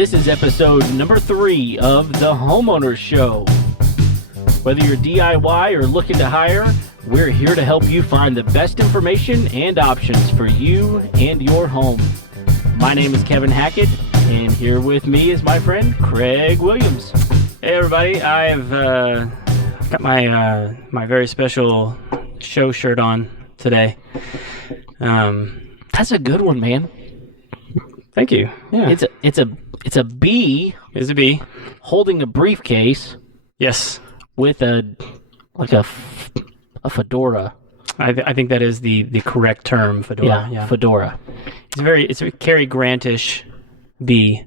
This is episode number 3 of The Homeowners Show. Whether you're DIY or looking to hire, we're here to help you find the best information and options for you and your home. My name is Kevin Hackett, and here with me is my friend Craig Williams. Hey everybody, I've got my very special show shirt on today. That's a good one, man. Thank you. Yeah, It's a bee. It's a bee holding a briefcase. Yes, with a fedora. I think that is the correct term, fedora. Yeah, fedora. It's a Cary Grant-ish bee.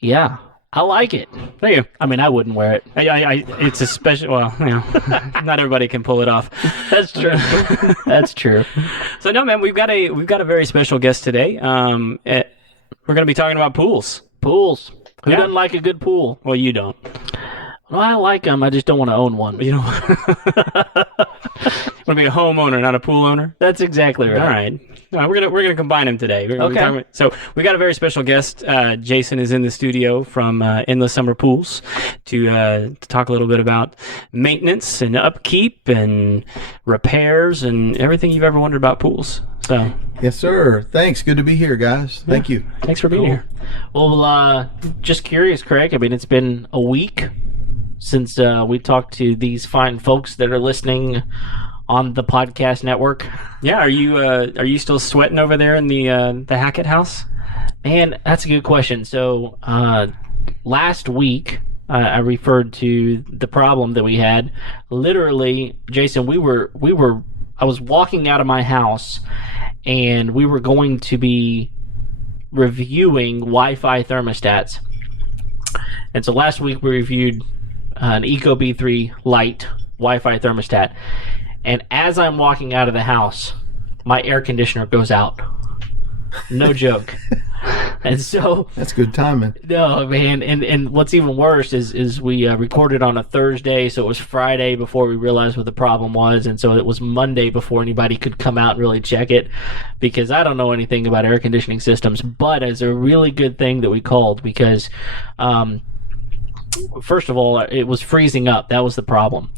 Yeah, I like it. Thank you. I mean, I wouldn't wear it. It's a special. Well, not everybody can pull it off. That's true. That's true. So no, man, we've got a very special guest today. We're going to be talking about pools. Pools. Who doesn't like a good pool? Well, you don't. Well, I like them. I just don't want to own one. You don't want to be a homeowner, not a pool owner? That's exactly right. All right. No, we're gonna combine them today. Okay. So we got a very special guest. Jason is in the studio from Endless Summer Pools to talk a little bit about maintenance and upkeep and repairs and everything you've ever wondered about pools. So yes, sir. Thanks. Good to be here, guys. Thank you. Thanks for being here. Well, just curious, Craig. I mean, it's been a week since we talked to these fine folks that are listening on the podcast network. Yeah, are you still sweating over there in the Hackett house? Man, that's a good question. So last week I referred to the problem that we had. Literally, Jason, I was walking out of my house and we were going to be reviewing Wi-Fi thermostats. And so last week we reviewed an Ecobee 3 Lite Wi-Fi thermostat. And as I'm walking out of the house, my air conditioner goes out. No joke. And so that's good timing. No, man. And what's even worse is we recorded on a Thursday, so it was Friday before we realized what the problem was, and so it was Monday before anybody could come out and really check it, because I don't know anything about air conditioning systems. But it's a really good thing that we called, because first of all, it was freezing up. That was the problem.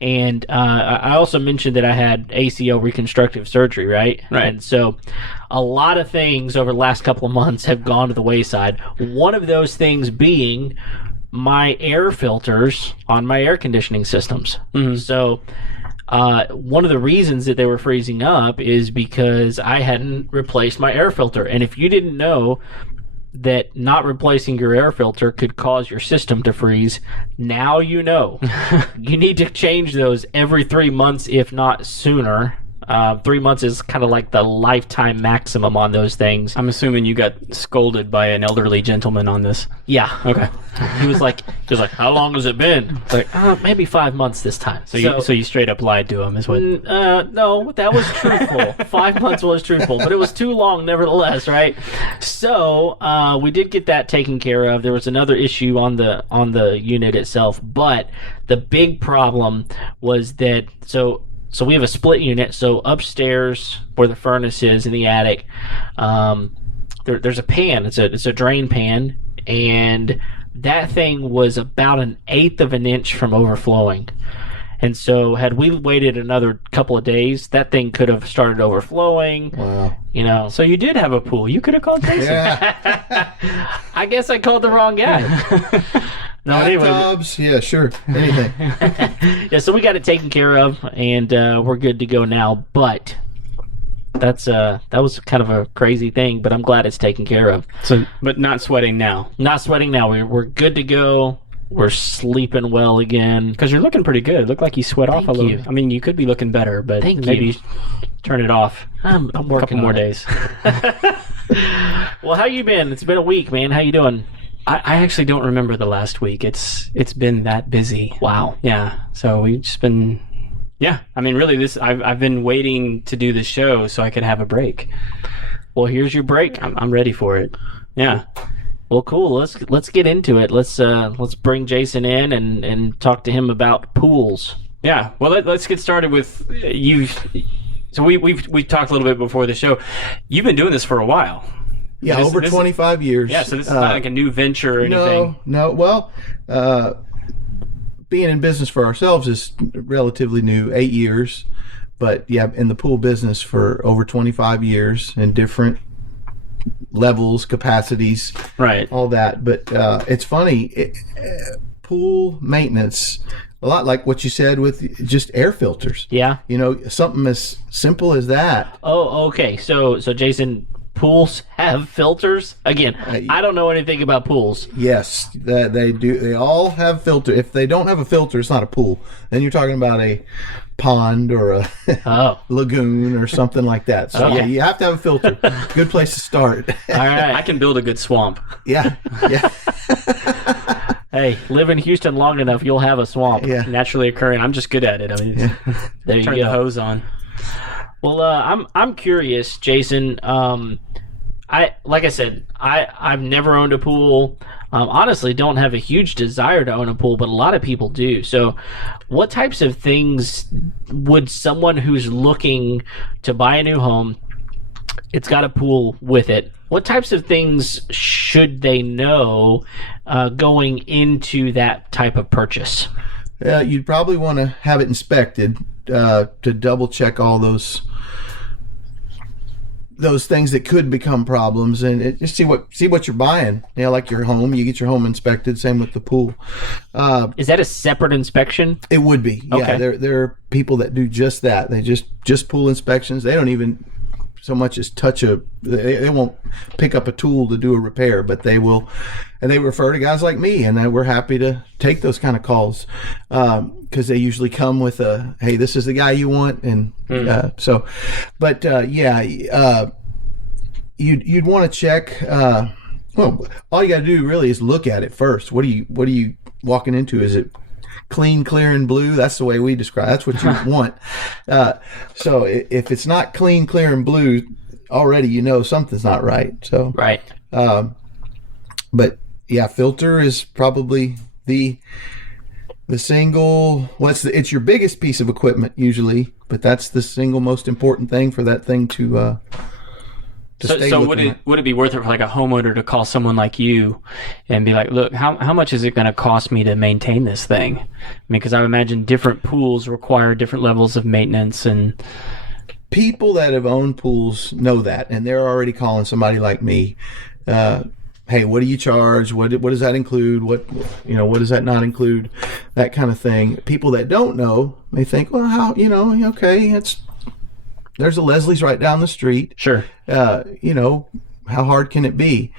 And I also mentioned that I had ACL reconstructive surgery, right? Right. And so a lot of things over the last couple of months have gone to the wayside. One of those things being my air filters on my air conditioning systems. Mm-hmm. So one of the reasons that they were freezing up is because I hadn't replaced my air filter. And if you didn't know that not replacing your air filter could cause your system to freeze, now you know. You need to change those every 3 months, if not sooner. 3 months is kind of like the lifetime maximum on those things. I'm assuming you got scolded by an elderly gentleman on this. Yeah. Okay. He was like, how long has it been? It's like, maybe 5 months this time. So you straight up lied to him, is what? No, that was truthful. 5 months was truthful, but it was too long nevertheless, right? So we did get that taken care of. There was another issue on the unit itself, but the big problem was that so we have a split unit. So upstairs, where the furnace is in the attic, there's a pan. It's a drain pan, and that thing was about 1/8 of an inch from overflowing. And so had we waited another couple of days, that thing could have started overflowing. Wow. So you did have a pool. You could have called Jason. Yeah. I guess I called the wrong guy. No, bathtubs, yeah, sure, anything. Yeah, so we got it taken care of, and we're good to go now. But that was kind of a crazy thing, but I'm glad it's taken care of. So, but not sweating now. Not sweating now. We're good to go. We're sleeping well again. Because you're looking pretty good. Look like you sweat off a little. You. I mean, you could be looking better, but maybe you turn it off. I'm working a couple more on it. days. Well, how you been? It's been a week, man. How you doing? I actually don't remember the last week. It's been that busy. Wow. Yeah. So we've just been. Yeah. I mean, really, I've been waiting to do the show so I could have a break. Well, here's your break. I'm ready for it. Yeah. Well, cool. Let's get into it. Let's bring Jason in and talk to him about pools. Yeah. Well, let's get started with you. So we've talked a little bit before the show. You've been doing this for a while. Yeah, over 25 years. Yeah, so this is not like a new venture or anything. No. Well, being in business for ourselves is relatively new, 8 years. But yeah, in the pool business for over 25 years in different levels, capacities, right? All that. But it's funny, pool maintenance, a lot like what you said with just air filters. Yeah. Something as simple as that. Oh, okay. So Jason, pools have filters? Again, I don't know anything about pools. Yes, they do. They all have filter. If they don't have a filter, it's not a pool. Then you're talking about a pond or a lagoon or something like that. So yeah, you have to have a filter. Good place to start. All right. I can build a good swamp. Yeah. Hey, live in Houston long enough, you'll have a swamp. Yeah. Naturally occurring. I'm just good at it. I mean, there you turn go. the hose on. Well, I'm curious, Jason. Like I said, I've never owned a pool. Honestly, don't have a huge desire to own a pool, but a lot of people do. So, what types of things would someone who's looking to buy a new home, it's got a pool with it, what types of things should they know going into that type of purchase? You'd probably want to have it inspected to double check all those things that could become problems, and just see what you're buying. Like your home, you get your home inspected. Same with the pool. Is that a separate inspection? It would be. Okay. Yeah, there are people that do just that. They just pool inspections. They don't even so much as touch they won't pick up a tool to do a repair, but they will, and they refer to guys like me, and we're happy to take those kind of calls because they usually come with hey, this is the guy you want, and you'd want to check. Well, all you got to do really is look at it first. What are you walking into? Is it clean, clear, and blue? That's the way we describe. That's what you want. So if it's not clean, clear, and blue, already something's not right. So right. But yeah, filter is probably the single. It's your biggest piece of equipment usually, but that's the single most important thing for that thing to. So would it be worth it for like a homeowner to call someone like you and be like, look, how much is it going to cost me to maintain this thing? I mean, because I would imagine different pools require different levels of maintenance, and people that have owned pools know that, and they're already calling somebody like me. Hey, what do you charge? What does that include? What does that not include? That kind of thing. People that don't know, they think, well, how okay, there's a Leslie's right down the street. Sure. How hard can it be?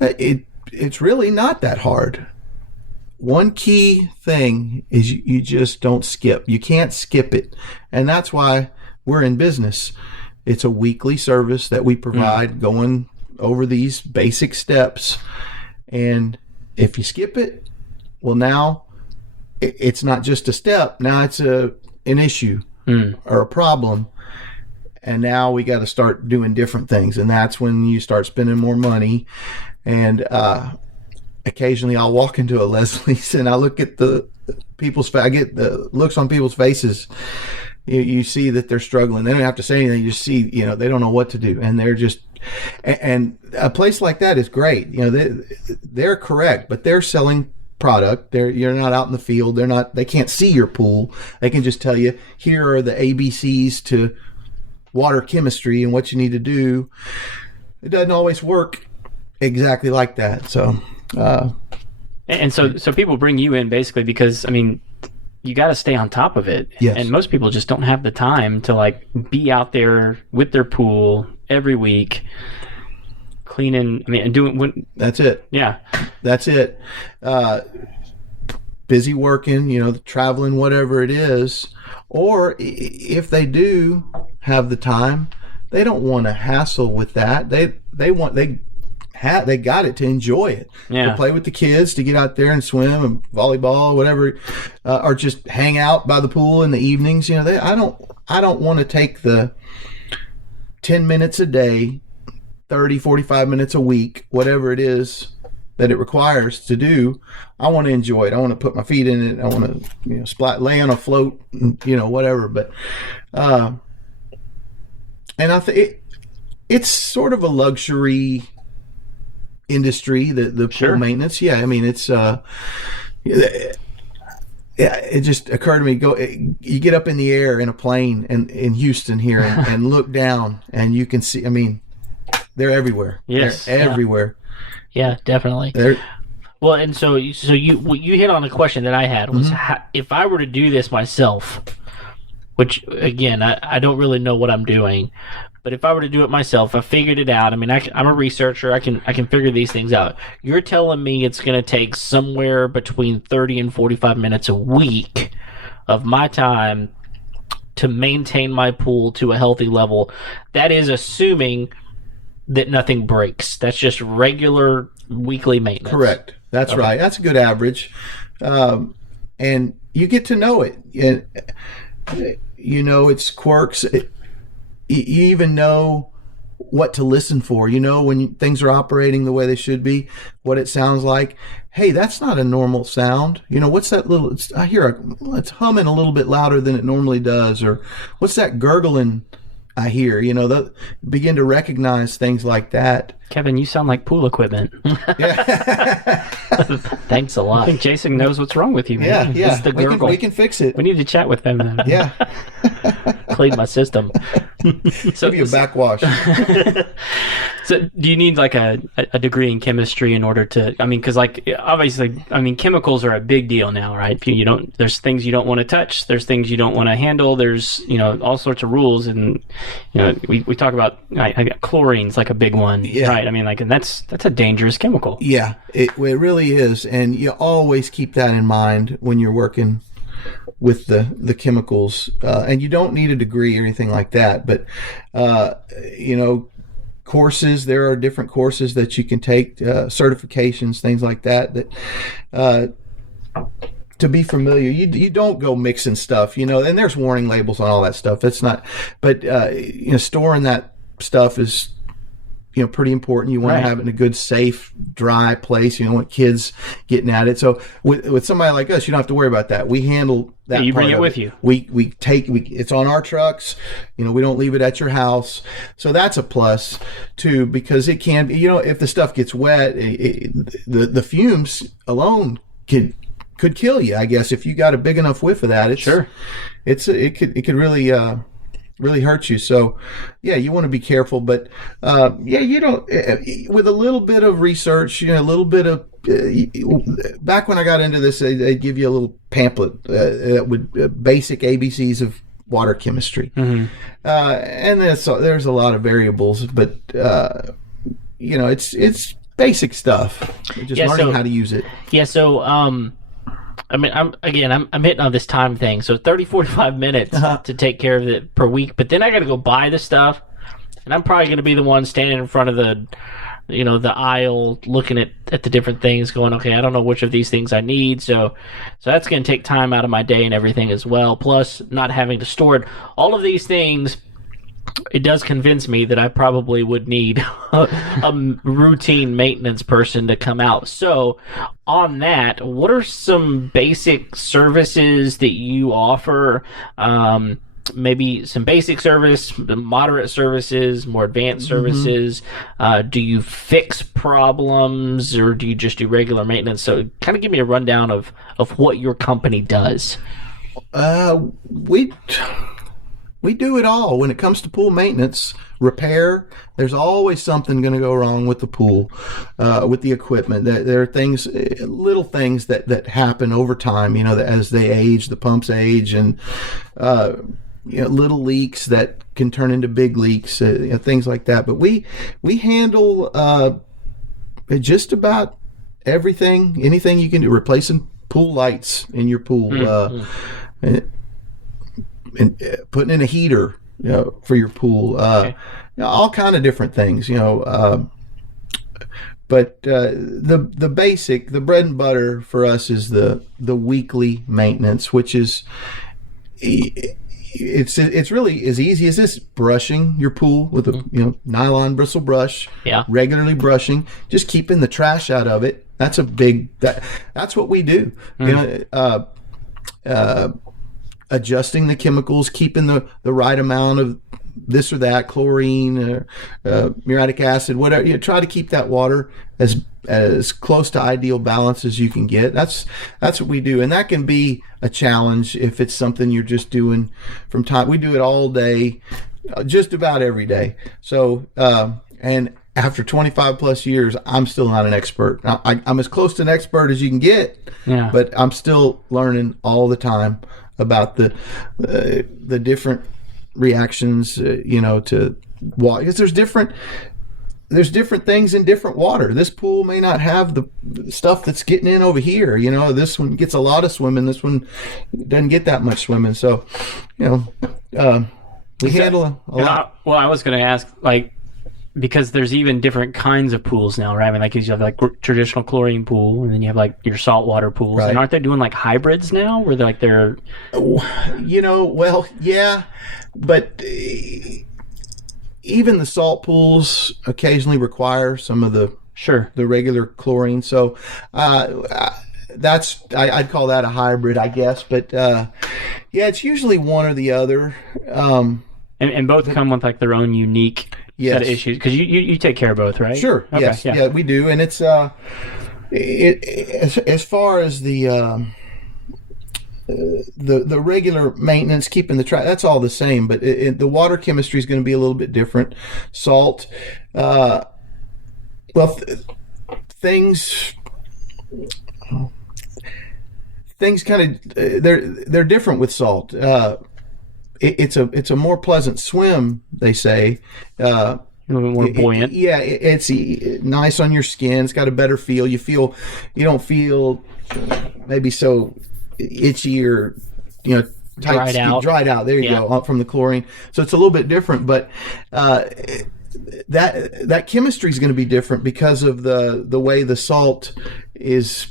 It's really not that hard. One key thing is you just don't skip. You can't skip it. And that's why we're in business. It's a weekly service that we provide, going over these basic steps. And if you skip it, well, now it's not just a step. Now it's an issue or a problem. And now we got to start doing different things. And that's when you start spending more money. And occasionally I'll walk into a Leslie's and I look at I get the looks on people's faces. You see that they're struggling. They don't have to say anything. You just see, they don't know what to do. And they're just, and a place like that is great. They're correct, but they're selling product. You're not out in the field. They can't see your pool. They can just tell you, here are the ABCs to water chemistry and what you need to do. It doesn't always work exactly like that. So, so people bring you in basically because, I mean, you got to stay on top of it. Yes. And most people just don't have the time to like be out there with their pool every week cleaning. I mean, and doing. That's it. Yeah. That's it. Busy working, traveling, whatever it is. Or if they do have the time, they don't want to hassle with that. They got it to enjoy it. Yeah. To play with the kids, to get out there and swim and volleyball, whatever, or just hang out by the pool in the evenings. I don't want to take the 10 minutes a day, 30, 45 minutes a week, whatever it is that it requires to do. I want to enjoy it. I want to put my feet in it. I want to, lay on a float, whatever. But, and I think it's sort of a luxury industry, the pool maintenance. Yeah, I mean, it's it just occurred to me, you get up in the air in a plane and in Houston here and look down and you can see, I mean, they're everywhere. Yes. They're everywhere. Yeah, definitely. Well, and so you hit on a question that I had was if I were to do this myself, which again, I don't really know what I'm doing, but if I were to do it myself, I figured it out. I mean, I'm a researcher. I can figure these things out. You're telling me it's going to take somewhere between 30 and 45 minutes a week of my time to maintain my pool to a healthy level. That is assuming that nothing breaks. That's just regular weekly maintenance. Correct. That's right. That's a good average. And you get to know it. And, you know its quirks. You even know what to listen for. You know when things are operating the way they should be, what it sounds like. Hey, that's not a normal sound. You know, what's that little... I hear it's humming a little bit louder than it normally does. Or what's that gurgling I hear? You know, begin to recognize things like that. Kevin, you sound like pool equipment. Yeah. Thanks a lot. I think Jason knows what's wrong with you, man. Yeah. It's the gurgle. We can fix it. We need to chat with them then. Yeah. Clean my system. Give you a backwash. So do you need like a degree in chemistry in order to, I mean, because like obviously, I mean, chemicals are a big deal now, right? There's things you don't want to touch. There's things you don't want to handle. There's, all sorts of rules. And, we talk about chlorine's like a big one, right? I mean, like, and that's a dangerous chemical. Yeah, it really is. And you always keep that in mind when you're working with the chemicals. And you don't need a degree or anything like that. But, courses, there are different courses that you can take, certifications, things like that to be familiar. You don't go mixing stuff, and there's warning labels on all that stuff. It's not, but storing that stuff is pretty important. You want to have it in a good, safe, dry place. You don't want kids getting at it. So with somebody like us, you don't have to worry about that. We handle that. You bring part it of with you. It's on our trucks. We don't leave it at your house. So that's a plus too, because it can be, if the stuff gets wet, the fumes alone could kill you. I guess if you got a big enough whiff of that, it could really hurt you. So you want to be careful, but you don't, with a little bit of research, a little bit of back when I got into this, they'd give you a little pamphlet that would basic ABCs of water chemistry. And there's a lot of variables, but it's basic stuff, just learning how to use it. So I mean, I'm hitting on this time thing. So 30, 45 minutes to take care of it per week. But then I got to go buy the stuff. And I'm probably going to be the one standing in front of the aisle looking at the different things going, okay, I don't know which of these things I need. So that's going to take time out of my day and everything as well. Plus not having to store it. All of these things, it does convince me that I probably would need a routine maintenance person to come out. So on that, what are some basic services that you offer? Maybe some basic service, moderate services, more advanced services. Do you fix problems, or do you just do regular maintenance? So kind of give me a rundown of what your company does. We do it all when it comes to pool maintenance, repair. There's always something going to go wrong with the pool, with the equipment. There are things, little things that happen over time, as they age, the pumps age, and little leaks that can turn into big leaks, things like that. But we handle just about everything, anything you can do, replacing pool lights in your pool, and putting in a heater, for your pool, all kind of different things, but the basic, the bread and butter for us is the weekly maintenance, which is it's really as easy as this: brushing your pool with a nylon bristle brush, regularly brushing, just keeping the trash out of it. That's that's what we do. Adjusting the chemicals, keeping the right amount of this or that, chlorine, muriatic acid, whatever. Try to keep that water as close to ideal balance as you can get. That's what we do, and that can be a challenge if it's something you're just doing from time. We do it all day, just about every day. So, and after 25 plus years, I'm still not an expert. I'm as close to an expert as you can get, but I'm still learning all the time about the different reactions, to water, because there's different things in different water. This pool may not have the stuff that's getting in over here. This one gets a lot of swimming. This one doesn't get that much swimming. So, we handle a lot. Well, I was going to ask, because there's even different kinds of pools now, right? I mean, you have traditional chlorine pool, and then you have your saltwater pools. Right. And aren't they doing hybrids now, where they're well, yeah, but even the salt pools occasionally require some of the regular chlorine. So I'd call that a hybrid, I guess. But it's usually one or the other. And both come with their own unique set of issues, because you take care of both, right? Sure. Okay, yes. Yeah, we do, and it's as far as the regular maintenance, keeping the track, that's all the same. But the water chemistry is going to be a little bit different. Salt, things kind of they're different with salt. It's a more pleasant swim, they say. A little bit more buoyant. It's nice on your skin. It's got a better feel. You don't feel maybe so itchy or tight, dried out. There you go, from the chlorine. So it's a little bit different, but that chemistry is going to be different because of the way the salt is.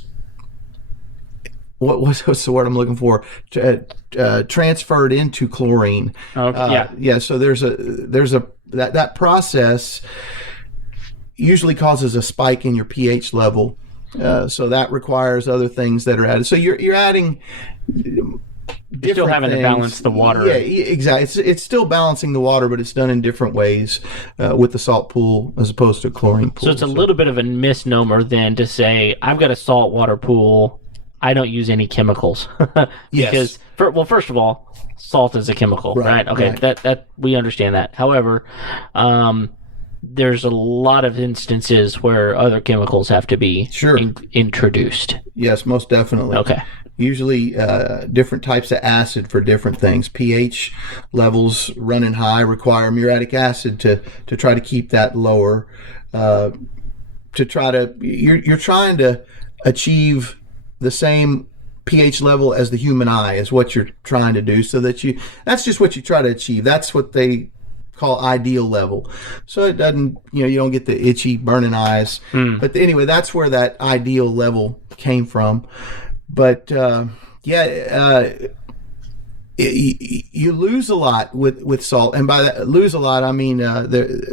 What's the word I'm looking for? Transferred into chlorine. Okay. So there's that process usually causes a spike in your pH level. So that requires other things that are added. So you're adding. You're still having to balance the water. Yeah, exactly. It's still balancing the water, but it's done in different ways with the salt pool as opposed to a chlorine pool. So it's a little bit of a misnomer then to say I've got a saltwater pool. I don't use any chemicals because, first of all, salt is a chemical, right? Okay, right. That we understand that. However, there's a lot of instances where other chemicals have to be introduced. Yes, most definitely. Okay. Usually, different types of acid for different things. pH levels running high require muriatic acid to try to keep that lower. You're trying to achieve the same pH level as the human eye is what you're trying to do, so that's just what you try to achieve. That's what they call ideal level. So it doesn't, you don't get the itchy burning eyes. But anyway, that's where that ideal level came from. But you lose a lot with salt, and by that lose a lot I mean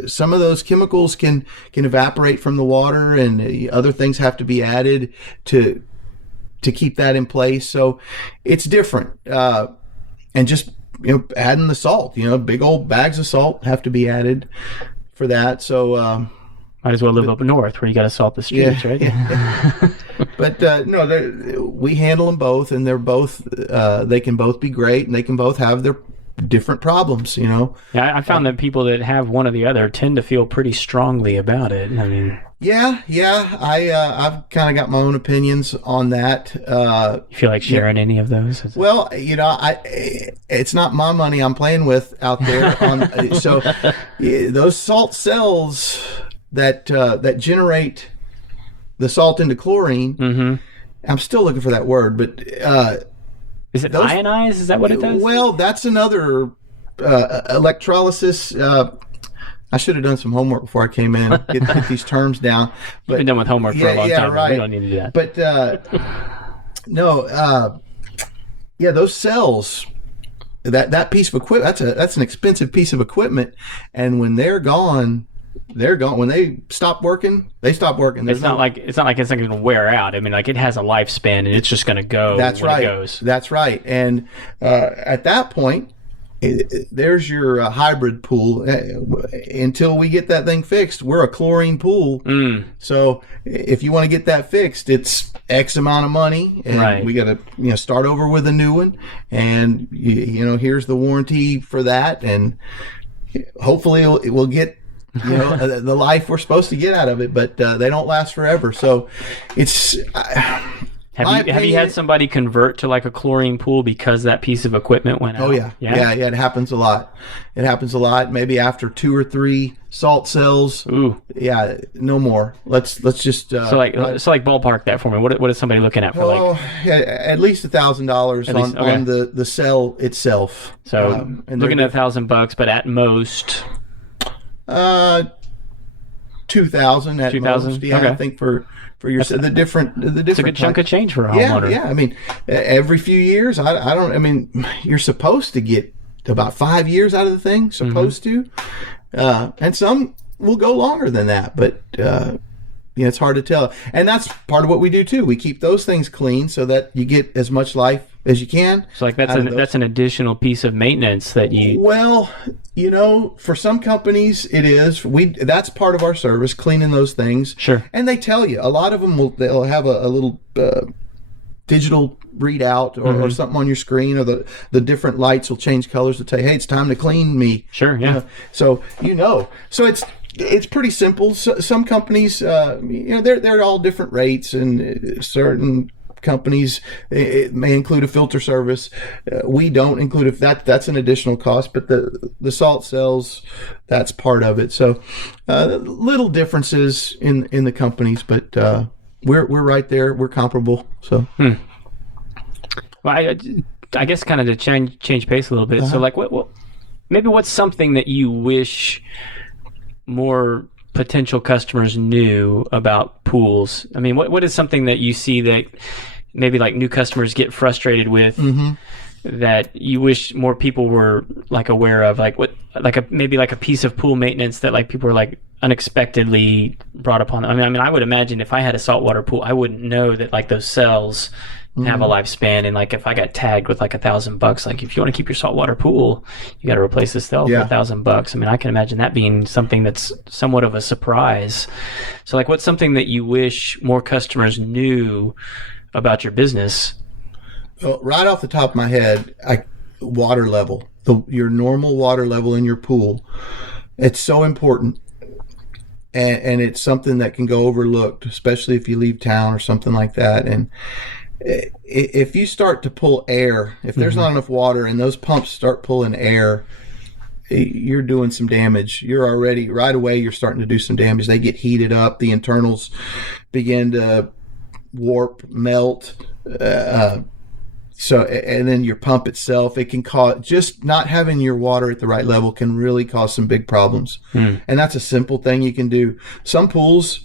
some of those chemicals can evaporate from the water, and other things have to be added to keep that in place. So it's different. And just, adding the salt, big old bags of salt have to be added for that. So, might as well live up north where you got to salt the streets, right? Yeah. But no, we handle them both, and they're both, they can both be great, and they can both have their different problems, Yeah, I found that people that have one or the other tend to feel pretty strongly about it. I mean, Yeah, I've kind of got my own opinions on that. You feel like sharing any of those? Well, it's not my money I'm playing with out there. So those salt cells that generate the salt into chlorine. Mm-hmm. I'm still looking for that word, but is it ionized? Is that what it does? Well, that's another electrolysis. I should have done some homework before I came in, get these terms down. But, you've been done with homework for a long time. Right. We don't need to do that. But those cells, that piece of equipment, that's an expensive piece of equipment, and when they're gone. They're gone. When they stop working, they stop working. It's not like it's not going to wear out. I mean, it has a lifespan, and it's just going to go. That's right. It goes. That's right. And at that point, there's your hybrid pool. Until we get that thing fixed, we're a chlorine pool. So if you want to get that fixed, it's X amount of money, and we got to start over with a new one. And here's the warranty for that, and hopefully it will get the life we're supposed to get out of it. But they don't last forever, so it's. Have you had somebody convert to like a chlorine pool because that piece of equipment went out? Oh yeah. It happens a lot. Maybe after 2 or 3 salt cells. Ooh. Yeah, no more. Let's just. So ballpark that for me. What is somebody looking at for at least $1,000 on the cell itself. So looking at $1,000, but at most. 2,000 at 2,000? most. Yeah, okay. I think for your the different. It's a good chunk of change for a homeowner. Yeah. I mean, every few years, you're supposed to get about 5 years out of the thing. Supposed to, and some will go longer than that, but. It's hard to tell, and that's part of what we do too. We keep those things clean so that you get as much life as you can. So, that's an additional piece of maintenance that you. Well, for some companies it is. That's part of our service, cleaning those things. Sure. And they tell you, a lot of them they'll have a little digital readout or something on your screen, or the different lights will change colors to tell you, hey, it's time to clean me. Sure. Yeah. So it's pretty simple. So, some companies, they're all different rates, and certain companies it may include a filter service. We don't include that's an additional cost, but the salt cells, that's part of it. So little differences in the companies, but we're right there. We're comparable. So. Well, I guess kind of to change pace a little bit. So maybe what's something that you wish more potential customers knew about pools? I mean, what is something that you see that maybe like new customers get frustrated with that you wish more people were like aware of? Like maybe a piece of pool maintenance that like people are like unexpectedly brought upon. I mean, I would imagine if I had a saltwater pool, I wouldn't know that like those cells have a lifespan, and like if I got tagged with like $1,000, like if you want to keep your saltwater pool, you got to replace the cell for $1,000. I mean, I can imagine that being something that's somewhat of a surprise. So like, what's something that you wish more customers knew about your business? Well, right off the top of my head, water level, your normal water level in your pool, it's so important. And it's something that can go overlooked, especially if you leave town or something like that. And if you start to pull air, if there's not enough water and those pumps start pulling air, you're doing some damage. You're already, right away, you're starting to do some damage. They get heated up. The internals begin to warp, melt. So, and then your pump itself, it can cause, just not having your water at the right level can really cause some big problems. And that's a simple thing you can do. Some pools,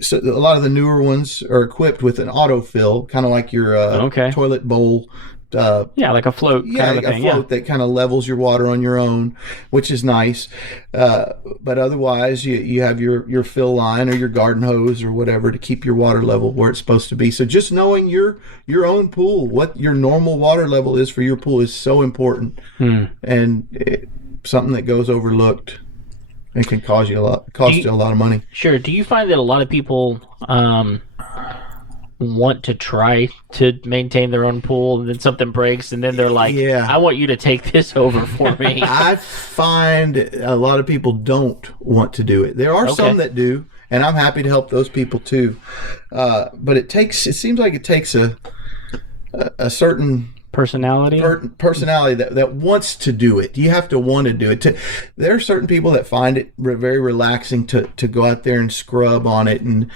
so a lot of the newer ones are equipped with an autofill, kind of like your toilet bowl. Like a float kind of a thing. Float that kind of levels your water on your own, which is nice. But otherwise, you have your fill line or your garden hose or whatever to keep your water level where it's supposed to be. So just knowing your own pool, what your normal water level is for your pool, is so important, and something that goes overlooked. It can cost you a lot of money. Sure. Do you find that a lot of people want to try to maintain their own pool, and then something breaks, and then they're like, I want you to take this over for me? I find a lot of people don't want to do it. There are some that do, and I'm happy to help those people too. But it seems like it takes a certain personality that wants to do it. You have to want to do it. There are certain people that find it very relaxing to go out there and scrub on it, and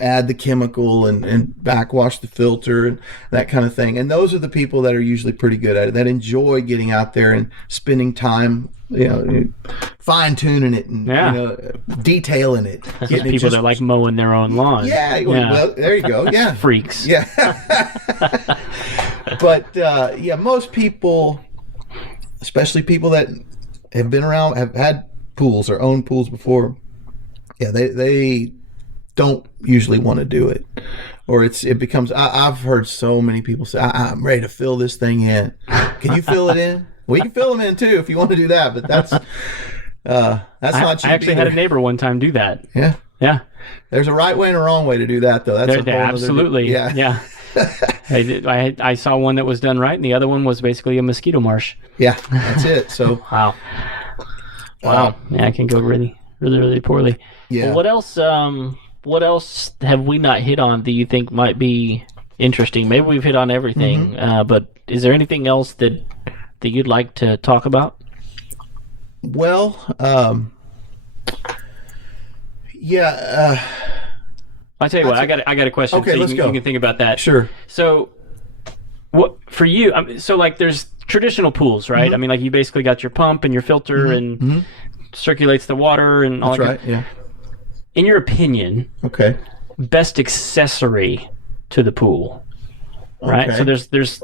add the chemical and backwash the filter and that kind of thing. And those are the people that are usually pretty good at it, that enjoy getting out there and spending time, fine tuning it and detailing it. People that like mowing their own lawn. Well, there you go. Yeah, freaks. Yeah. But most people, especially people that have been around, have had pools or owned pools before, they don't usually want to do it, or it becomes. I've heard so many people say, "I'm ready to fill this thing in." Can you fill it in? Well, you can fill them in too if you want to do that, but that's not cheap. I actually had a neighbor one time do that. Yeah. Yeah. There's a right way and a wrong way to do that, though. That's absolutely. Yeah. I saw one that was done right, and the other one was basically a mosquito marsh. Yeah, that's it. So wow. Yeah, it can go really, really, really poorly. Yeah. Well, what else have we not hit on that you think might be interesting? Maybe we've hit on everything, but is there anything else that you'd like to talk about? Well, I'll tell you what. I got a question. Okay, let's go. You can think about that. Sure. So, what for you? So, like, there's traditional pools, right? I mean, like, you basically got your pump and your filter and circulates the water and all That's that. right. Yeah. In your opinion, Okay. best accessory to the pool, right? Okay. So there's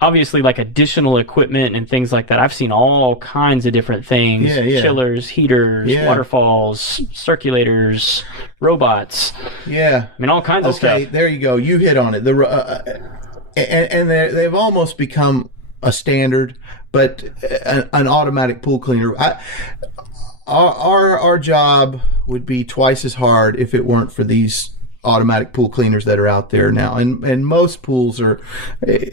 obviously like additional equipment and things like that. I've seen all kinds of different things: chillers, heaters, waterfalls, circulators, robots. Yeah. I mean, all kinds of stuff. Okay, there you go. You hit on it. And they've almost become a standard, but an automatic pool cleaner. Our job would be twice as hard if it weren't for these automatic pool cleaners that are out there now, and most pools are,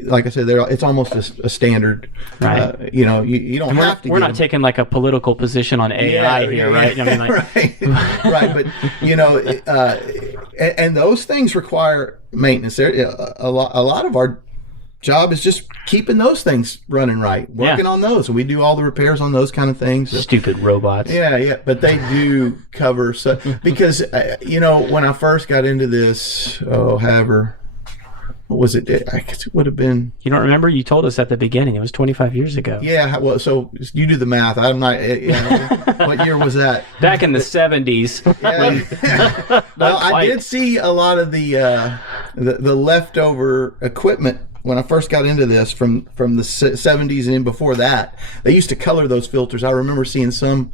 like I said, it's almost a standard. Right. You don't have to. We're not taking like a political position on AI here, right? I mean, like, right. But and those things require maintenance. A lot of our job is just keeping those things running right, working on those. So we do all the repairs on those kind of things. Stupid robots. Yeah, but they do cover because when I first got into this, what was it? I guess it would have been. You don't remember? You told us at the beginning. It was 25 years ago. Yeah. Well, so you do the math. I'm not. What year was that? Back in the 70s. Yeah. Well, I did see a lot of the leftover equipment when I first got into this from the 70s and in before that. They used to color those filters. I remember seeing some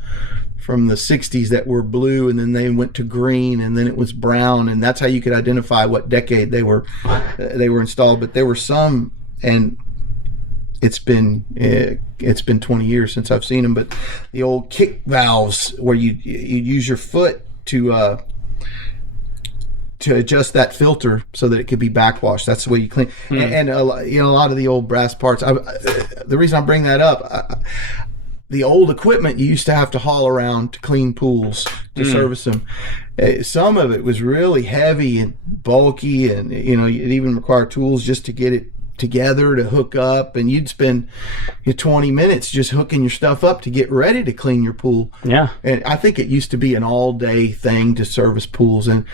from the 60s that were blue, and then they went to green, and then it was brown, and that's how you could identify what decade they were installed. But there were some, and it's been 20 years since I've seen them. But the old kick valves where you use your foot to adjust that filter so that it could be backwashed. That's the way you clean. And a lot of the old brass parts. The reason I bring that up, the old equipment you used to have to haul around to clean pools to service them. Some of it was really heavy and bulky, and it even required tools just to get it together to hook up, and you'd spend 20 minutes just hooking your stuff up to get ready to clean your pool. Yeah. And I think it used to be an all-day thing to service pools, and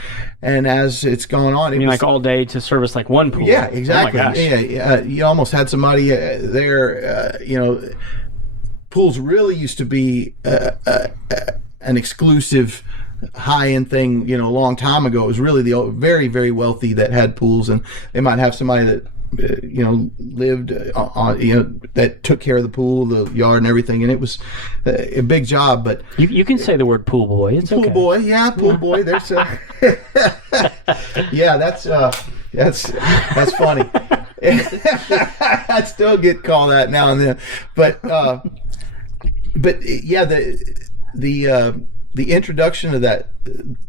as it's gone on, like all day to service like one pool. Yeah, exactly. Oh my gosh. Yeah, you almost had somebody there. Pools really used to be an exclusive high-end thing. A long time ago, it was really the very, very wealthy that had pools, and they might have somebody that lived on, that took care of the pool, the yard, and everything, and it was a big job. But you can say the word pool boy. It's pool okay. boy, yeah, pool boy. There's yeah, that's funny. I still get called that now and then, but yeah, the introduction of that,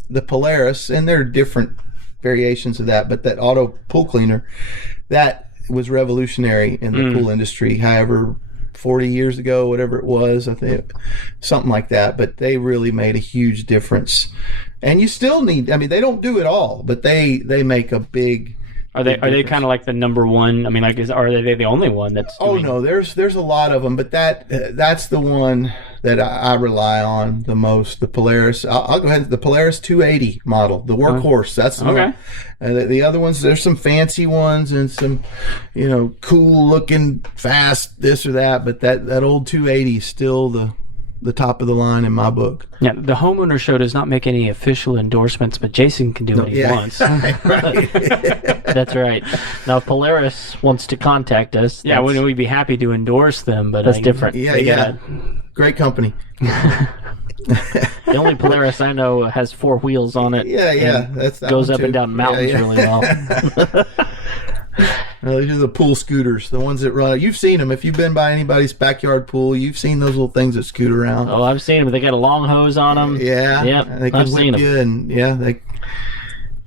the Polaris, and there are different variations of that, but that auto pool cleaner, that was revolutionary in the pool industry. However, 40 years ago, whatever it was, I think something like that, but they really made a huge difference. And you still need, they don't do it all, but they make a big. Are they kind of like the number one? I mean, like, are they the only one that's doing... no, there's a lot of them, but that's the one that I rely on the most. The Polaris. I'll go ahead. The Polaris 280 model, the workhorse. That's the one. The other ones, there's some fancy ones and some, cool looking, fast this or that. But that old 280 is still the top of the line in my book. Yeah, the Homeowner Show does not make any official endorsements, but Jason can do what he wants. That's right. Now, if Polaris wants to contact us, we'd be happy to endorse them, but that's different. Yeah. Great company. The only Polaris I know has 4 wheels on it. Yeah. and That goes one up and too. down mountains really well. These are the pool scooters, the ones that run. You've seen them. If you've been by anybody's backyard pool, you've seen those little things that scoot around. Oh, I've seen them. They got a long hose on them. Yeah. Yep. They can I've seen whip you, and they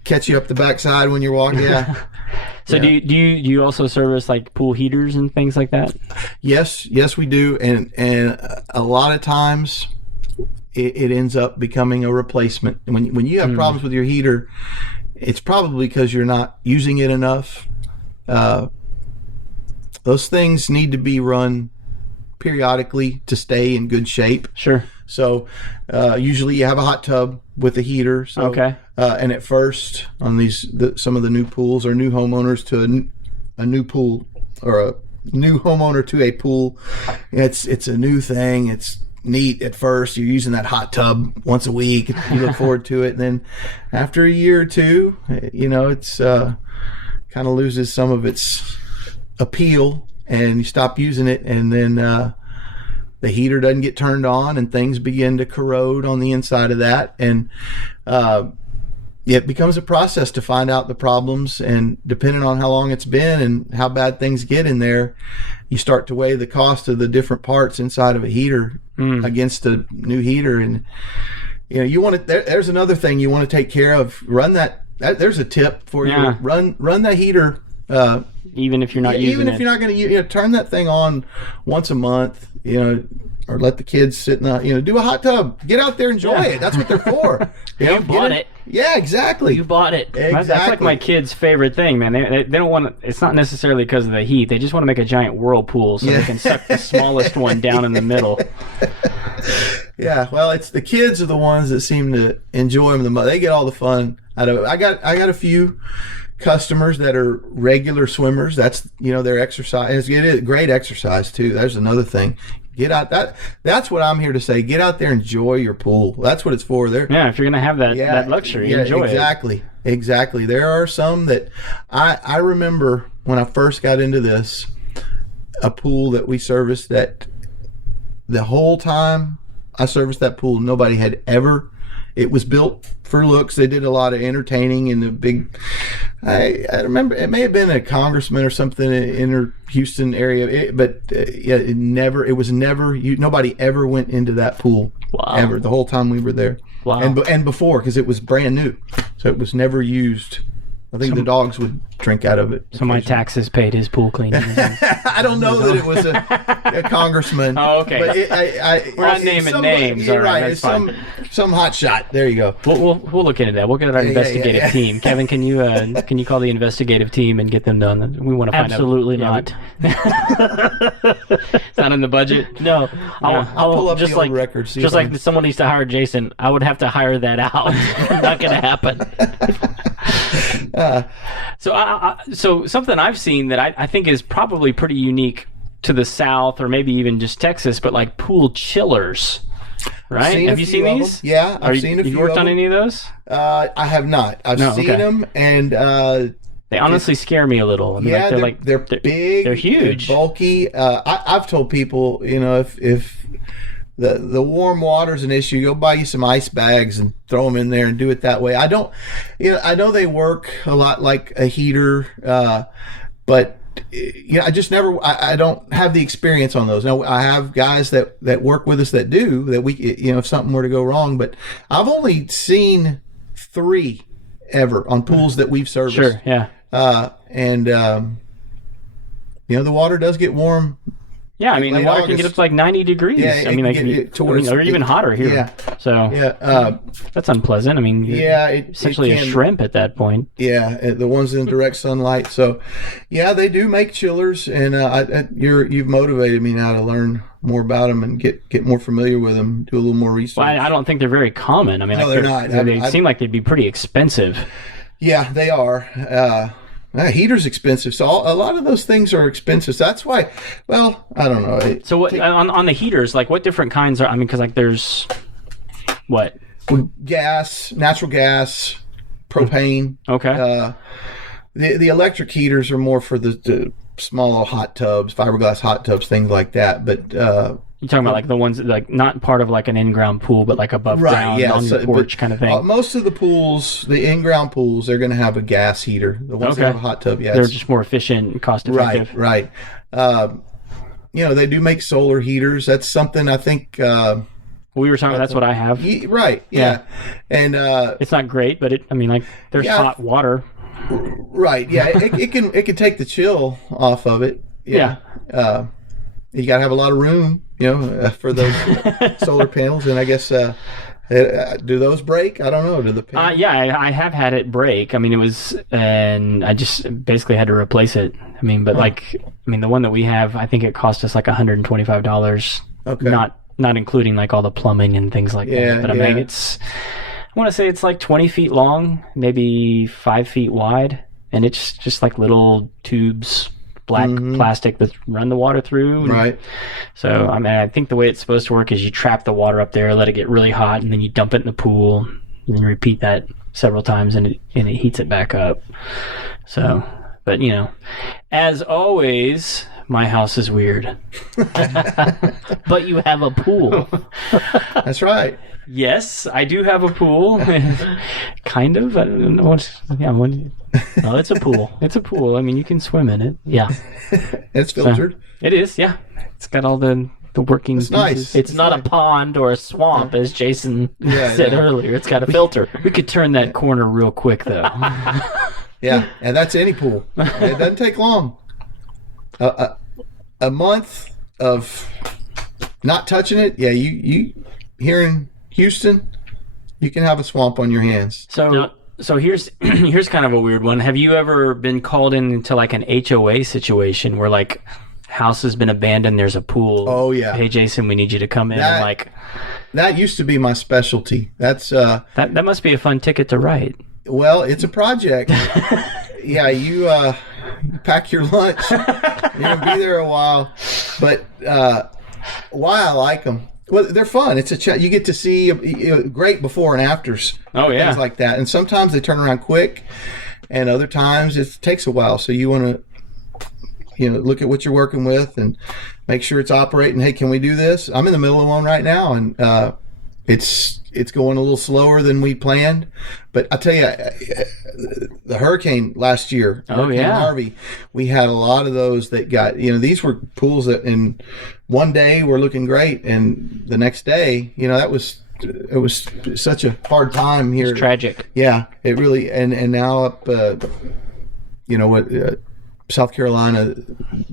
catch you up the backside when you're walking. Yeah. So do you also service like pool heaters and things like that? Yes, we do, and a lot of times it ends up becoming a replacement. When you have problems with your heater, it's probably because you're not using it enough. Those things need to be run periodically to stay in good shape. Sure. So usually you have a hot tub with a heater. So, okay. And at first on some of the new pools or new homeowners to a new pool, or a new homeowner to a pool, it's a new thing. It's neat at first. You're using that hot tub once a week. You look forward to it. And then after a year or two, it's kind of loses some of its appeal, and you stop using it, and then the heater doesn't get turned on, and things begin to corrode on the inside of that, and it becomes a process to find out the problems, and depending on how long it's been and how bad things get in there, you start to weigh the cost of the different parts inside of a heater against a new heater. And you want to, there's another thing you want to take care of. Run that there's a tip for you. Run that heater even if you're not using it. Even if you're not going to turn that thing on once a month, or let the kids sit in the, do a hot tub. Get out there, enjoy it. That's what they're for. You bought it. Yeah, exactly. You bought it. Exactly. That's like my kids' favorite thing, man. They don't want to, it's not necessarily because of the heat. They just want to make a giant whirlpool so they can suck the smallest one down in the middle. Yeah, well, it's the kids are the ones that seem to enjoy them the most. They get all the fun out of it. I got a few customers that are regular swimmers. That's their exercise. It is great exercise too. There's another thing. Get out. That's what I'm here to say. Get out there, enjoy your pool. That's what it's for. Yeah, if you're gonna have that luxury, enjoy it. Exactly. There are some that I remember when I first got into this, a pool that we serviced, that the whole time I serviced that pool, nobody had ever. It was built for looks. They did a lot of entertaining in the big. I remember it may have been a congressman or something in the Houston area, it was never. Nobody ever went into that pool ever the whole time we were there. Wow. And before, because it was brand new, so it was never used. I think the dogs would drink out of it. So my taxes paid his pool cleaning. I don't know that it was a congressman. Oh, okay. But we're not naming names. You're right. That's fine. Some hot shot. There you go. We'll look into that. We'll get our investigative team. Kevin, can you call the investigative team and get them done? We want to find Absolutely out. not. It's not in the budget. No. I'll pull up just the like old records. Just like someone needs to hire Jason, I would have to hire that out. Not going to happen. So something I've seen that I think is probably pretty unique to the South, or maybe even just Texas, but like pool chillers, right? Have you seen these? Yeah, I've seen a few. You worked on any of those? I have not. I've seen them, and they honestly scare me a little. I mean, they're big, they're huge, they're bulky. I've told people, if the warm water's an issue, go buy you some ice bags and throw them in there and do it that way. I know they work a lot like a heater, but I just never. I don't have the experience on those. Now I have guys that work with us that do that. We, if something were to go wrong, but I've only seen 3 ever on pools that we've serviced. Sure, yeah. And the water does get warm. Yeah, I mean, the water can get up to like 90 degrees. Yeah, I mean, or even hotter here. Yeah. So that's unpleasant. I mean, essentially a shrimp at that point. Yeah, the ones in direct sunlight. So, yeah, they do make chillers, and you've motivated me now to learn more about them and get more familiar with them, do a little more research. Well, I don't think they're very common. I mean, no, they're not. They seem like they'd be pretty expensive. Yeah, they are. Heater's expensive, so a lot of those things are expensive. So that's why. Well, I don't know. So what on the heaters? Like, what different kinds are? I mean, because like there's what? Gas, natural gas, propane. Okay. The electric heaters are more for the small hot tubs, fiberglass hot tubs, things like that. But You're talking about like the ones that, like not part of like an in-ground pool, but like above ground on the porch kind of thing. Most of the pools, the in-ground pools, they're going to have a gas heater. The ones that have a hot tub, they're just more efficient and cost effective. Right. They do make solar heaters. That's something I think. We were talking. That's what I have. Right. Yeah. And it's not great, but there's hot water. Right. Yeah. it can take the chill off of it. Yeah. You got to have a lot of room, for those solar panels. And I guess, do those break? I don't know. Do the panels? I have had it break. I mean, and I just basically had to replace it. I mean, but the one that we have, I think it cost us like $125. Okay. Not including like all the plumbing and things like that. But I mean, I want to say it's like 20 feet long, maybe 5 feet wide. And it's just like little tubes, black plastic that run the water through. Right. So, I mean, I think the way it's supposed to work is you trap the water up there, let it get really hot, and then you dump it in the pool, and you repeat that several times, and it heats it back up. So, but, as always, my house is weird. But you have a pool. That's right. Yes, I do have a pool. Kind of. I don't know No, it's a pool. It's a pool. I mean, you can swim in it. Yeah. It's filtered. So, it is, yeah. It's got all the working pieces. Nice. It's not a pond or a swamp, as Jason said earlier. It's got a filter. We could turn that corner real quick, though. Yeah, and that's any pool. It doesn't take long. A month of not touching it, you here in Houston, you can have a swamp on your hands. So here's kind of a weird one. Have you ever been called into like an HOA situation where like house has been abandoned, there's a pool? Oh yeah. Hey Jason, we need you to come in. That used to be my specialty. That's that must be a fun ticket to write. Well, it's a project. Yeah, you pack your lunch. You're gonna be there a while, but why I like them. Well, they're fun. It's you get to see great before and afters. Oh yeah, things like that. And sometimes they turn around quick, and other times it takes a while. So you want to, look at what you're working with and make sure it's operating. Hey, can we do this? I'm in the middle of one right now, and it's going a little slower than we planned. But I'll tell you, the hurricane last year, Hurricane Harvey, we had a lot of those that got, these were pools that in one day were looking great, and the next day, it was such a hard time here. It's tragic. Yeah, it really, and now up, South Carolina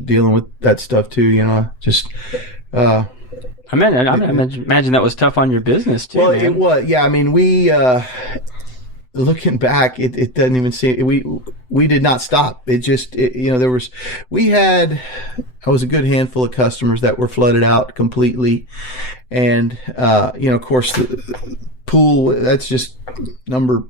dealing with that stuff too, just. I imagine that was tough on your business too. Well, man. it was. Yeah, I mean, we looking back, it doesn't even seem we did not stop. It just we had I was a good handful of customers that were flooded out completely, and of course the pool, that's just number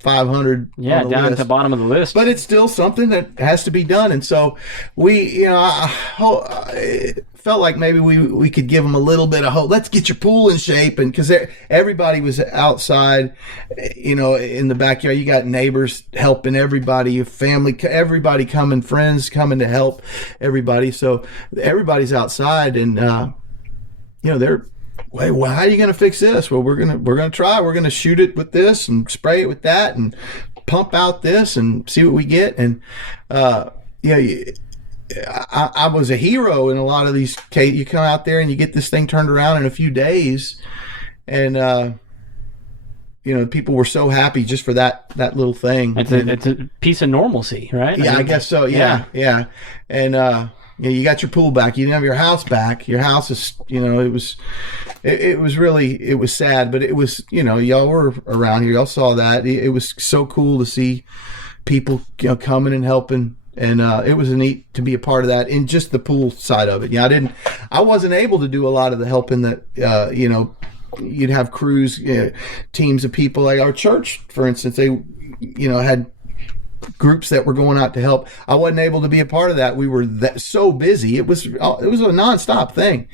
500. Yeah, down at the bottom of the list. But it's still something that has to be done, and so we, I felt like maybe we could give them a little bit of hope. Let's get your pool in shape, and because everybody was outside, in the backyard. You got neighbors helping everybody, your family, everybody coming, friends coming to help everybody. So everybody's outside, and they're. Wait, well, how are you going to fix this? Well, we're gonna try. We're gonna shoot it with this and spray it with that and pump out this and see what we get. And I was a hero in a lot of these cases. You come out there and you get this thing turned around in a few days, and people were so happy just for that little thing. It's a piece of normalcy, right? Yeah, I guess so. Yeah. And you got your pool back. You didn't have your house back. Your house is, it was sad, but it was, y'all were around here. Y'all saw that. It was so cool to see people, coming and helping. And it was neat to be a part of that in just the pool side of it. I wasn't able to do a lot of the helping that, you'd have crews, teams of people like our church, for instance, they, had groups that were going out to help. I wasn't able to be a part of that. We were so busy. It was a nonstop thing,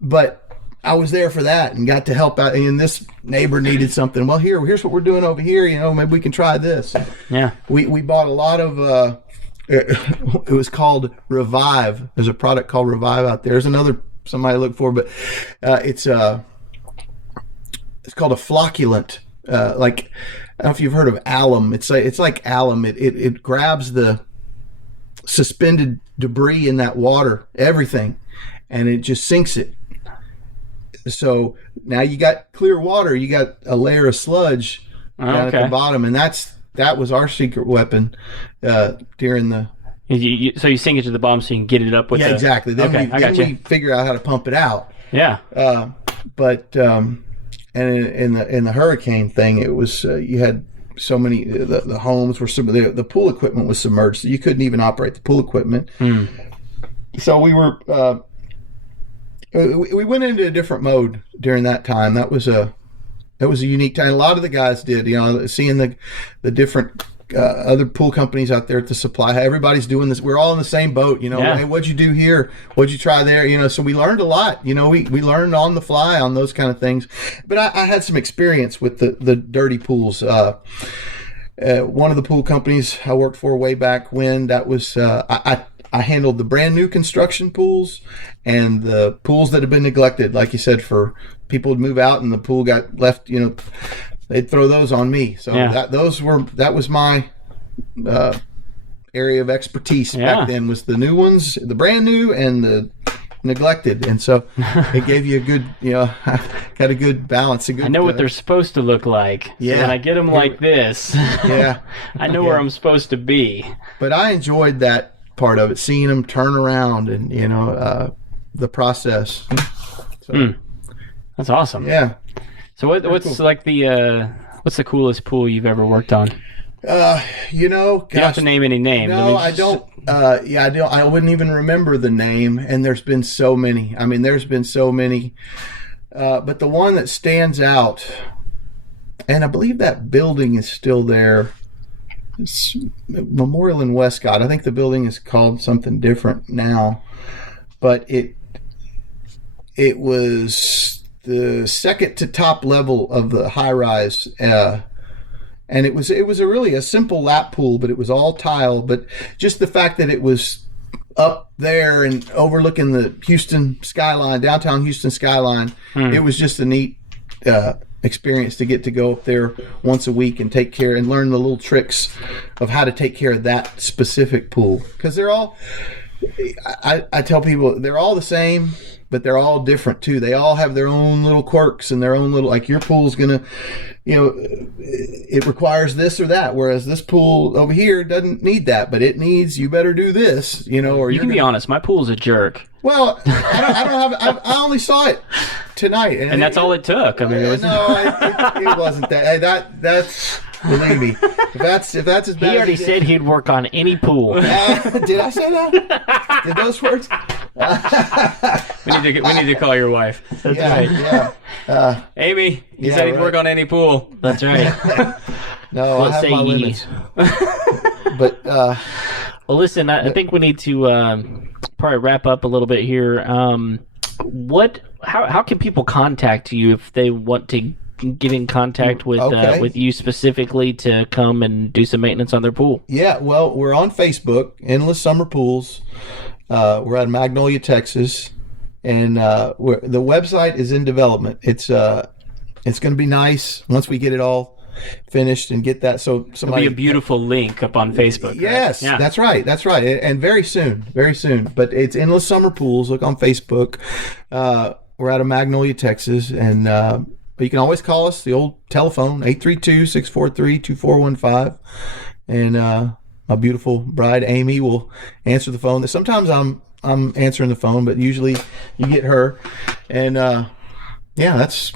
but I was there for that and got to help out. And this neighbor needed something. Well, here's what we're doing over here. Maybe we can try this. Yeah. We bought a lot of. It was called Revive. There's a product called Revive out there. There's another somebody to look for, but it's called a flocculant. Like, I don't know if you've heard of alum. It's like alum. It grabs the suspended debris in that water, everything, and it just sinks it. So now you got clear water. You got a layer of sludge down at the bottom, and that was our secret weapon during the. So you sink it to the bottom so you can get it up with. Yeah, exactly. Then we figure out how to pump it out. Yeah. But and in the hurricane thing, it was you had so many the homes were the pool equipment was submerged, so you couldn't even operate the pool equipment. So we were we went into a different mode during that time. That was a unique time. A lot of the guys did, seeing the different other pool companies out there at the supply. Everybody's doing this. We're all in the same boat, Hey, what'd you do here? What'd you try there? So we learned a lot. We learned on the fly on those kind of things. But I had some experience with the dirty pools. One of the pool companies I worked for way back when, that was I handled the brand new construction pools and the pools that had been neglected, like you said, for people would move out and the pool got left, they'd throw those on me. So that was my area of expertise back then, was the new ones, the brand new and the neglected. And so it gave you a good, got a good balance. I know what they're supposed to look like. Yeah. So when I get them like this, I know where I'm supposed to be. But I enjoyed that part of it, seeing them turn around and, the process. So. That's awesome. Yeah. So what's cool. Like what's the coolest pool you've ever worked on? You don't have to name any names. No, I don't. I don't. I wouldn't even remember the name. And there's been so many. But the one that stands out, and I believe that building is still there. It's Memorial in Westcott. I think the building is called something different now, but it was the second to top level of the high rise, and it was really a simple lap pool, but it was all tile. But just the fact that it was up there and overlooking the Houston skyline, downtown Houston skyline, it was just a neat experience to get to go up there once a week and take care and learn the little tricks of how to take care of that specific pool, because they're all. I tell people they're all the same, but they're all different too. They all have their own little quirks and their own little, like your pool's gonna, it requires this or that, whereas this pool over here doesn't need that, but it needs, you better do this, or you can be honest, my pool's a jerk. Well, I only saw it tonight, and that's all it took. I mean, it wasn't that. That's. Believe me, if that's as bad. He already said he'd work on any pool. Did I say that? Did those words? We need to call your wife. That's right. Yeah. Amy, he said he'd work on any pool. That's right. No, I have my limits. But well, listen, I think we need to probably wrap up a little bit here. How can people contact you if they want to get in contact with you specifically to come and do some maintenance on their pool? Yeah, well, we're on Facebook, Endless Summer Pools. We're out of Magnolia, Texas, and the website is in development. It's going to be nice once we get it all finished and get that. So somebody, it'll be a beautiful link up on Facebook. Right? Yes, yeah. That's right, and very soon. But it's Endless Summer Pools. Look on Facebook. We're out of Magnolia, Texas, and. But you can always call us, the old telephone, 832-643-2415. And my beautiful bride, Amy, will answer the phone. Sometimes I'm answering the phone, but usually you get her. And, that's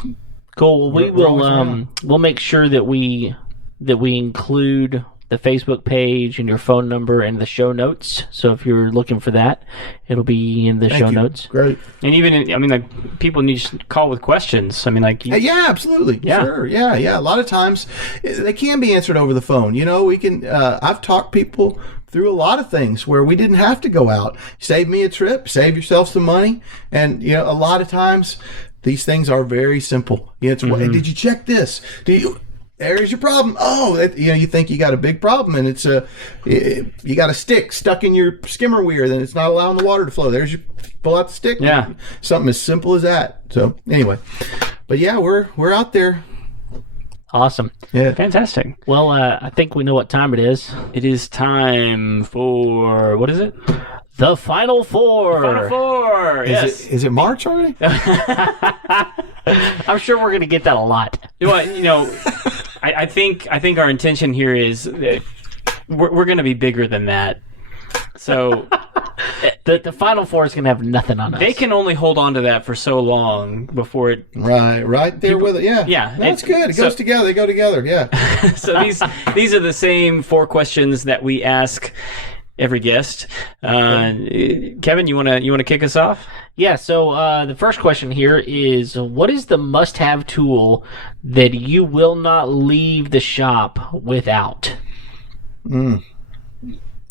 cool. Well, we'll make sure that we include the Facebook page and your phone number and the show notes. So if you're looking for that, it'll be in the show notes. Great. And even, people need to call with questions. Yeah, absolutely. Yeah. Sure. Yeah. A lot of times they can be answered over the phone. We can, I've talked people through a lot of things where we didn't have to go out. Save me a trip, save yourself some money. And, a lot of times these things are very simple. It's, did you check this? there's your problem. Oh, you think you got a big problem, and it's you got a stick stuck in your skimmer weir, then it's not allowing the water to flow. There's your pull out the stick. Yeah. Something as simple as that. So anyway, but yeah, we're out there. Awesome. Yeah. Fantastic. Well, I think we know what time it is. It is time for, what is it? The Final Four. Final Four. Yes. Is it March already? I'm sure we're going to get that a lot. I think our intention here is that we're going to be bigger than that. So The Final Four is going to have nothing on us. they can only hold on to that for so long before it. Right there with it. Yeah. Yeah. That's good. It goes together. They go together. Yeah. So these are the same 4 questions that we ask every guest. Kevin, you wanna kick us off? Yeah, so the first question here is, what is the must-have tool that you will not leave the shop without?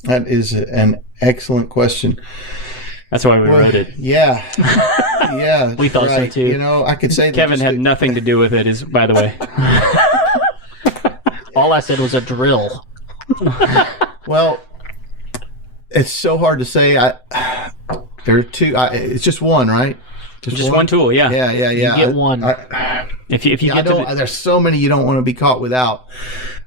That is an excellent question. That's why we wrote it. Yeah. Yeah. We thought so, too. I could say that Kevin had nothing to do with it, by the way. All I said was a drill. Well, it's so hard to say. There are 2. It's just one, right? Just one tool, yeah. Yeah. You get one. If you get to there's so many you don't want to be caught without.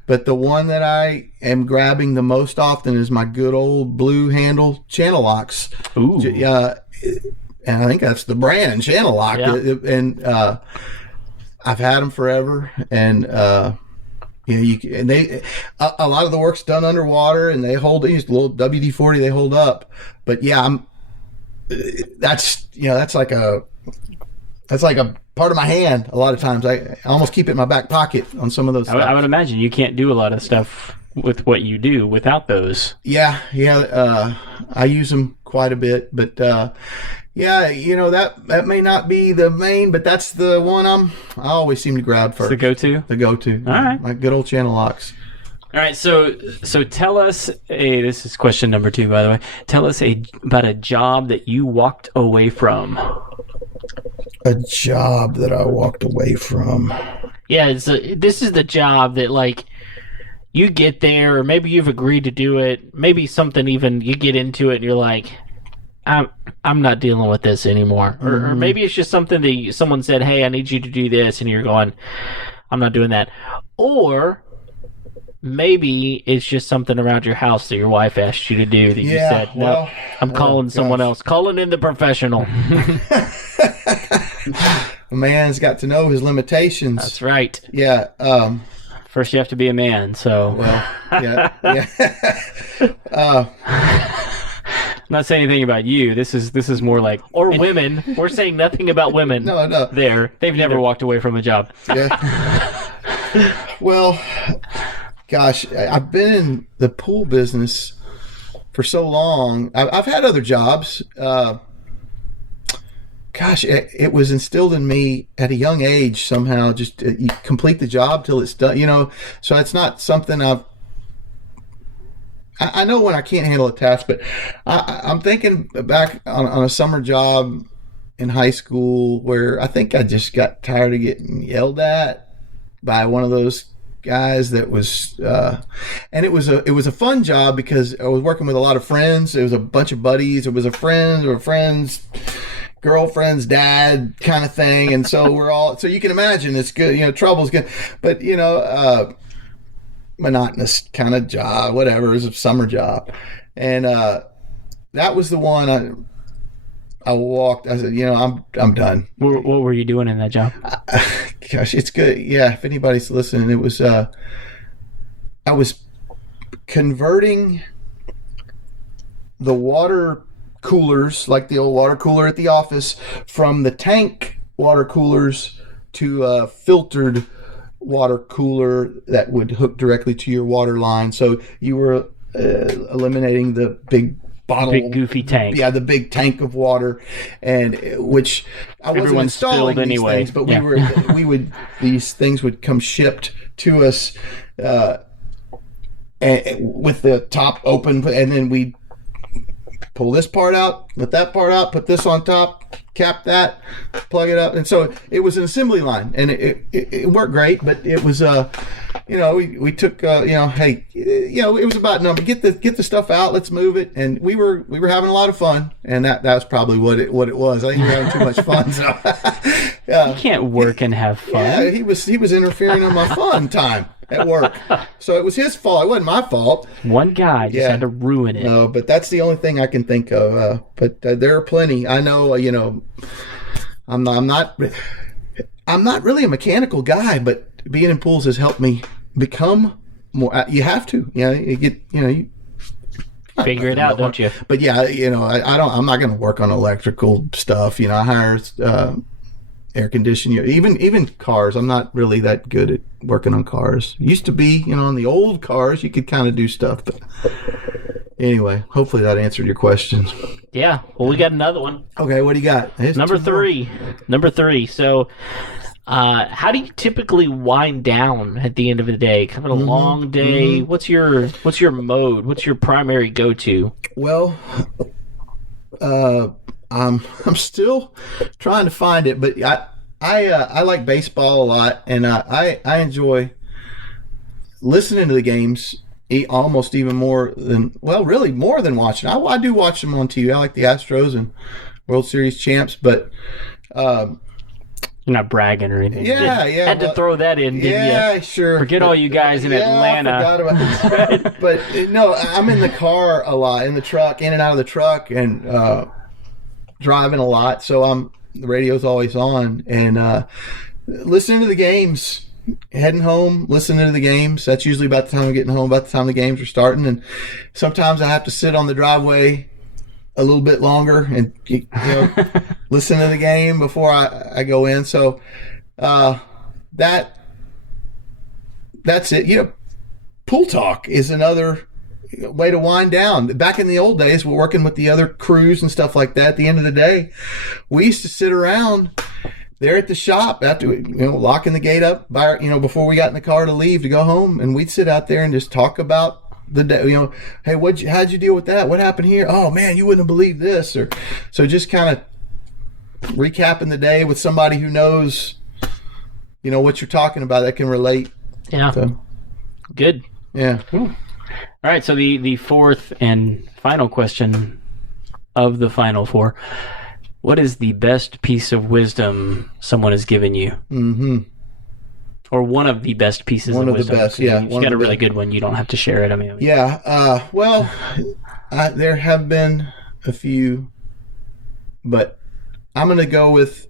But the one that I am grabbing the most often is my good old blue handle channel locks. Ooh. And I think that's the brand, Channel Lock. Yeah. And I've had them forever. And a lot of the work's done underwater, and they hold these little WD-40. They hold up. But yeah, that's like a part of my hand. A lot of times, I almost keep it in my back pocket on some of those. I would imagine you can't do a lot of stuff with what you do without those. Yeah. I use them quite a bit, but that may not be the main, but that's the one I always seem to grab first. It's the go-to. All right. My good old channel locks. All right, so tell us this is question number 2, by the way. Tell us about a job that you walked away from. A job that I walked away from. Yeah, this is the job that, like, you get there, or maybe you've agreed to do it. Maybe something even, you get into it and you're like, I'm not dealing with this anymore. Or maybe it's just something that someone said, hey, I need you to do this, and you're going, I'm not doing that. Or maybe it's just something around your house that your wife asked you to do that you said, no, I'm calling someone else. Calling in the professional. A man's got to know his limitations. That's right. Yeah. First, you have to be a man, so. Well, yeah. I'm not saying anything about you. This is more like. Or women. We're saying nothing about women. No. They've never walked away from a job. Yeah. Well, gosh, I've been in the pool business for so long. I've had other jobs. Gosh, it was instilled in me at a young age somehow. Just you complete the job till it's done. So it's not something I know when I can't handle a task, but I'm thinking back on a summer job in high school where I think I just got tired of getting yelled at by one of those guys that was, and it was a fun job because I was working with a lot of friends. It was a bunch of buddies. It was a friend's girlfriend's dad kind of thing, and so so you can imagine it's good. Trouble's good, but monotonous kind of job, whatever. It was a summer job, and that was the one I walked. I said, I'm done. What were you doing in that job? Gosh, it's good. Yeah, if anybody's listening, it was I was converting the water coolers, like the old water cooler at the office, from the tank water coolers to a filtered water cooler that would hook directly to your water line. So you were eliminating the big bottle, big goofy tank. Yeah, the big tank of water, and which I wasn't installing these things, but these things would come shipped to us with the top open, and then we pull this part out, let that part out, put this on top, cap that, plug it up. And so it was an assembly line, and it worked great, but it was we took, hey, it was about number. Get the stuff out. Let's move it. And we were having a lot of fun. And that's probably what it was. I think we were having too much fun. So You can't work and have fun. yeah, he was interfering on my fun time at work. So it was his fault. It wasn't my fault. One guy just had to ruin it. No, but that's the only thing I can think of. But there are plenty. I know. I'm not really a mechanical guy, but being in pools has helped me become more. You have to. You get. You Figure it out, don't you? But yeah, I'm not going to work on electrical stuff. I hire air conditioning, even cars. I'm not really that good at working on cars. Used to be, on the old cars, you could kind of do stuff. But anyway, hopefully that answered your questions. Yeah. Well, we got another one. Okay, what do you got? Number three. So, how do you typically wind down at the end of the day? Kind of a long day. What's your mode? What's your primary go-to? Well, I'm still trying to find it, but I like baseball a lot, and I enjoy listening to the games almost even more than watching. I do watch them on TV. I like the Astros and World Series champs, but You're not bragging or anything. yeah. Had to throw that in, didn't you? Yeah, sure. Forget all you guys in Atlanta. I forgot about it. But no, I'm in the car a lot, in the truck, in and out of the truck, and driving a lot. So the radio's always on, and listening to the games, heading home, listening to the games. That's usually about the time I'm getting home, about the time the games are starting. And sometimes I have to sit on the driveway a little bit longer and listen to the game before I go in. So that's it. Pool talk is another way to wind down. Back in the old days, we're working with the other crews and stuff like that. At the end of the day, we used to sit around there at the shop after locking the gate up before we got in the car to leave to go home, and we'd sit out there and just talk about the day. Hey, how'd you deal with that? What happened here? Oh man, you wouldn't have believed this. Or so just kind of recapping the day with somebody who knows what you're talking about, that can relate. Yeah. So, good. Yeah. All right, so the fourth and final question of the final four: what is the best piece of wisdom someone has given you? Mm-hmm. Or one of the best pieces One of of the wisdom? best, yeah. If you got a really good one, you don't have to share it. I mean, Yeah. Well, there have been a few, but I'm going to go with.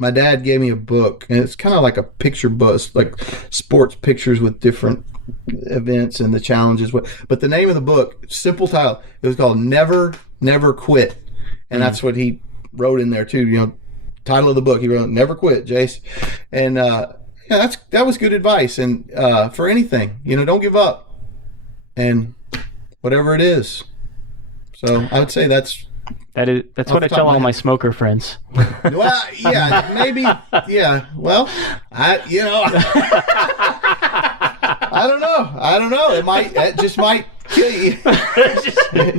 My dad gave me a book, and it's kind of like a picture book, it's like sports pictures with different events and the challenges. But the name of the book, simple title, it was called Never Quit, and that's what he wrote in there too. Title of the book, he wrote Never Quit, Jace, and that was good advice. And for anything, don't give up, and whatever it is. So I would say that's what I tell all my smoker friends. Well, yeah, maybe, yeah. Well, I don't know. It just might kill you.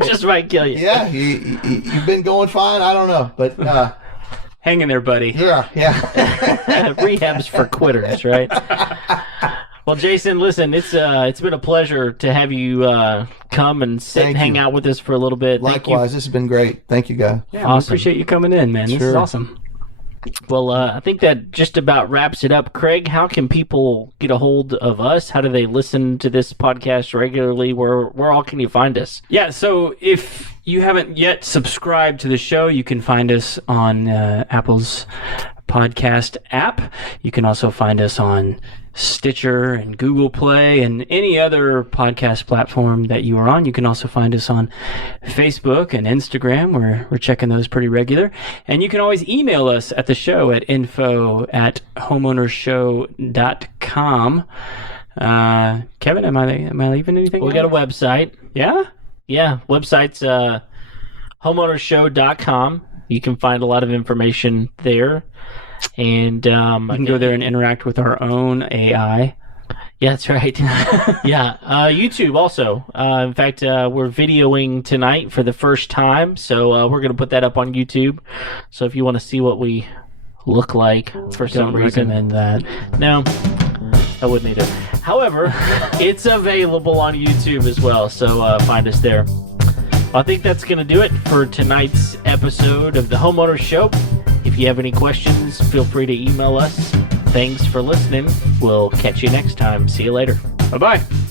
just might kill you. Yeah, you've been going fine. I don't know, but hang in there, buddy. Yeah. Rehab's for quitters, right? Well, Jason, listen, it's been a pleasure to have you come and sit and hang out with us for a little bit. Likewise, this has been great. Thank you, guys. Yeah, awesome. I appreciate you coming in, man. This is awesome. Well, I think that just about wraps it up. Craig, how can people get a hold of us? How do they listen to this podcast regularly? Where all can you find us? Yeah, so if you haven't yet subscribed to the show, you can find us on Apple's podcast app. You can also find us on Stitcher and Google Play and any other podcast platform that you are on. You can also find us on Facebook and Instagram, where we're checking those pretty regular. And you can always email us at the show at info@homeownershow.com. Kevin, am I leaving anything? We got a website. Yeah? Yeah, website's homeownershow.com. You can find a lot of information there. And you can go there and interact with our own AI. Yeah, that's right. Yeah, YouTube also. In fact, we're videoing tonight for the first time, so we're going to put that up on YouTube. So if you want to see what we look like for some reason, recommend that. No. I wouldn't either. However, it's available on YouTube as well, so find us there. I think that's going to do it for tonight's episode of the Homeowner Show. If you have any questions, feel free to email us. Thanks for listening. We'll catch you next time. See you later. Bye-bye.